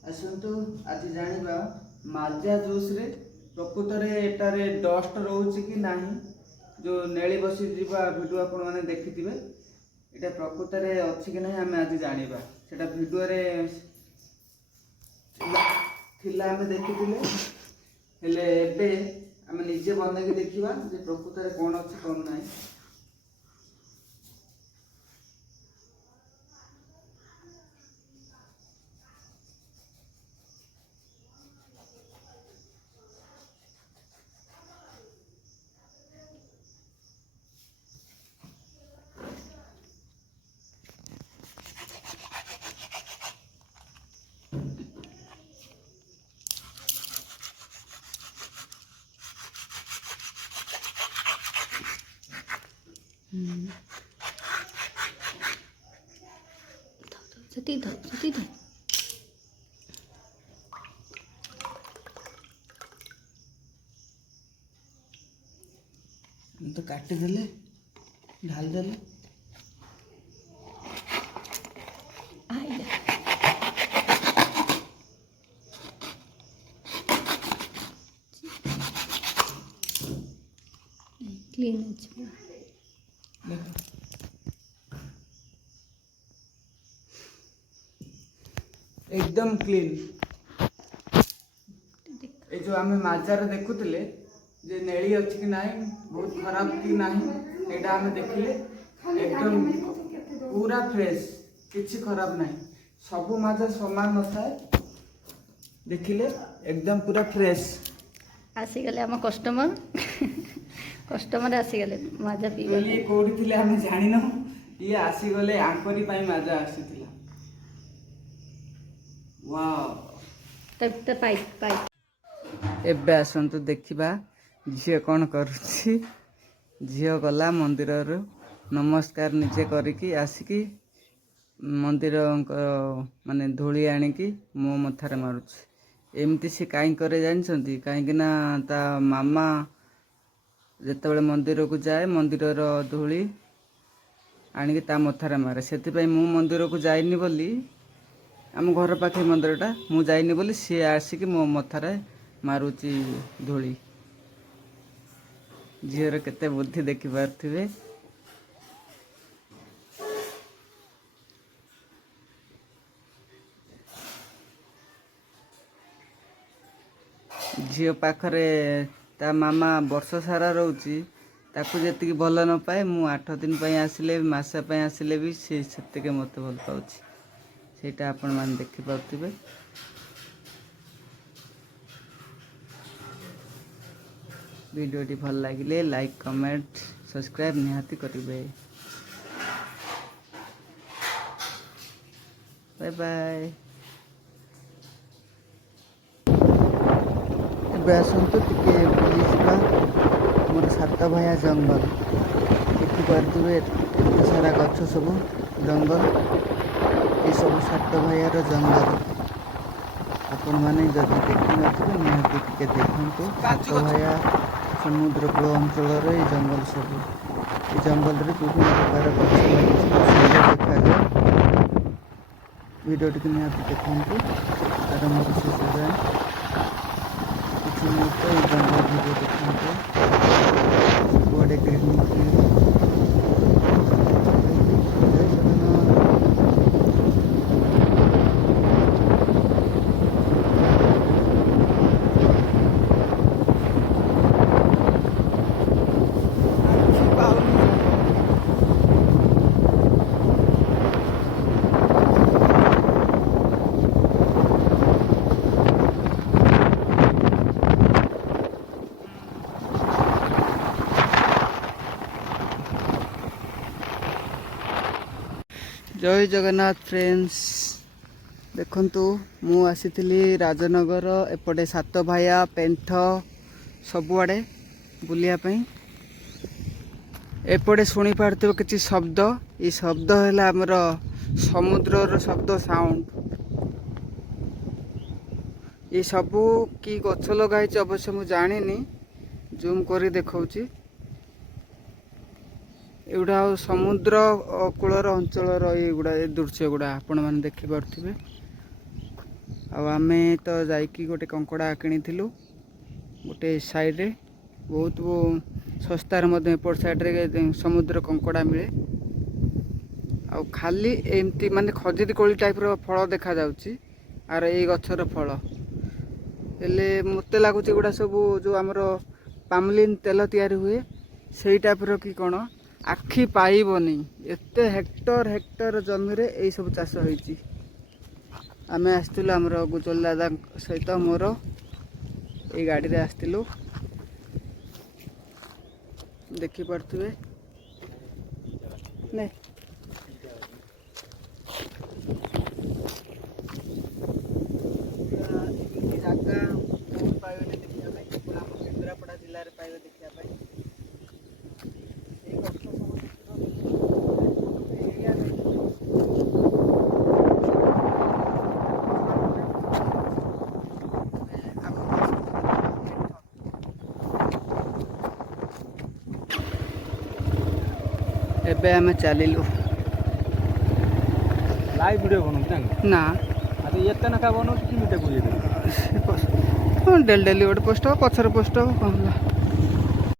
आसतु आज जानिबा माजा जूस रे प्रकृत रे एटारे डस्ट रोचे कि नाही। जो नेली बसी जीवा वीडियो आपण माने देखिथिबे एटा प्रकृत रे अछि कि नाही आमे आज जानिबा। सेटा वीडियो रे थिला आमे देखिथिले हेले एबे आमे निजे बने के देखिबा जे प्रकृत रे कोन अछि कोन नाही। Seti dah. तो काटी देले ढाल देले क्लीन अच्छी एकदम क्लीन। ए जो आमे माजार देखुतले जे नेली अछि कि नाही बहुत खराब कि नाही एटा आमे देखिले एकदम पूरा फ्रेश किछि खराब नाही। सब माजा समान नथाय देखिले एकदम पूरा फ्रेश। आसी गले हम कस्टमर कस्टमर आसी गले माजा पीबा ये कोडी थिले हम जानि न ये आसी गले आंकरी पई माजा आसीथिला। वाओ तब पाइप एबे आसंतु देखिबा झियो कौन करुछि। झियो गला मंदिर रु नमस्कार निजे करिकी आसिकी मंदिर माने धूली आनिकी मो मथारे मारुछि। एमती से काई करे जानछंती काहेकि ना ता मामा जेतेबेले मंदिर को जाए मंदिर रो धूली आनिकी ता मथारे मारे। सेति पई मु मंदिर को जाइनी बोली आम घर पाखे मंदिरटा मु जाइनी बोली सी आसिकी मो मथारे मारुची धूली। झीर केते बुद्धि देखि पारथिबे। झील पाखरे ता मामा वर्ष सारा रहउची ताकू जेतिकी भल न पाए मु 8 दिन पई आसिले मासे पई आसिले भी से सेतिके मते भल पाउची। सेटा आपण मान देखि पाउथिबे। वीडियो टी भल लागिले लाइक कमेंट सब्सक्राइब निहाती करिवे। Bye bye. एबे आसंतु टिके बुली जिबा मोर सात भाया जंगल देखि पारथिबे एते सारा गछ सब जंगल ए सब सात भाया रो जंगल। आपण माने जदि देखि नथिबे निहाती टिके देखंतु सात भाया समुद्र कूल अंचल रे जंगल सब ए जंगल रे विभिन्न प्रकार गछ लागिछि सुंदर देखा जाय। वीडियो टिके निहाती देखंतु आरंभ से जाय किछि मोटे जंगल वीडियो देखंतु बड़े ग्रीन जय जगन्नाथ फ्रेंड्स देखंतु मु आसीथिली राजनगर एपटे सात भाया पेंठ सबुआड़े बुलिया पई। एपटे शुणी पारथिबो किछि शब्द ई शब्द हैला हमर समुद्र रो शब्द साउंड। ये सबू कि गछ लगाई अवश्य मु जानिनी जूम करी देखौची। एगुड़ा समुद्र कूलर अंचल ये दृश्य गुड़ा आपण मैंने देखि पार्थिबे। ଆଉ ଆମେ ତ ଯାଇକି ଗୋଟେ କଙ୍କଡ଼ା କିଣିଥିଲୁ ଗୋଟେ ସାଇଡ଼୍ରେ, ବହୁତ ଶସ୍ତାରେ ମଧ୍ୟ ଏପଟ ସାଇଡ଼୍ରେ ସମୁଦ୍ର କଙ୍କଡ଼ା ମିଳେ। ଆଉ ଖାଲି ଏମିତି ମାନେ ଖଜୁରୀ କୋଳି ଟାଇପ୍ର ଫଳ ଦେଖାଯାଉଛି, ଆର ଏଇ ଗଛର ଫଳ। ହେଲେ ମୋତେ ଲାଗୁଛି ଏଗୁଡ଼ା ସବୁ ଯେଉଁ ଆମର ପାମଲିନ୍ ତେଲ ତିଆରି ହୁଏ ସେଇ ଟାଇପ୍ର କି କ'ଣ, ଆଖି ପାଇବନି। ଏତେ ହେକ୍ଟର ଜମିରେ ଏଇ ସବୁ ଚାଷ ହେଇଛି। ଆମେ ଆସିଥିଲୁ ଆମର ଗୁଜଲ ଦାଦାଙ୍କ ସହିତ ମୋର ଏଇ ଗାଡ଼ିରେ ଆସିଥିଲୁ, ଦେଖିପାରୁଥିବେ। ନେ ଏମିତି ଜାଗା କୋଉଠି ପାଇବେନି ଦେଖିବା ପାଇଁ, କେବଳ ଆମ କେନ୍ଦ୍ରାପଡ଼ା ଜିଲ୍ଲାରେ ପାଇବେ ଦେଖିବା ପାଇଁ। ଏଇ ଗଛ ସବୁ ଏବେ ଆମେ ଚାଲିଲୁ। ଲାଇଭ୍ ଭିଡ଼ିଓ ବନଉଛି ନା ଏତେ ନାଖା ବନଉଛି କେମିତି ଡେଲି ଗୋଟେ ପୋଷ୍ଟ ହବ, ପଛରେ ପୋଷ୍ଟ ହବ, କ'ଣ ହେଲା।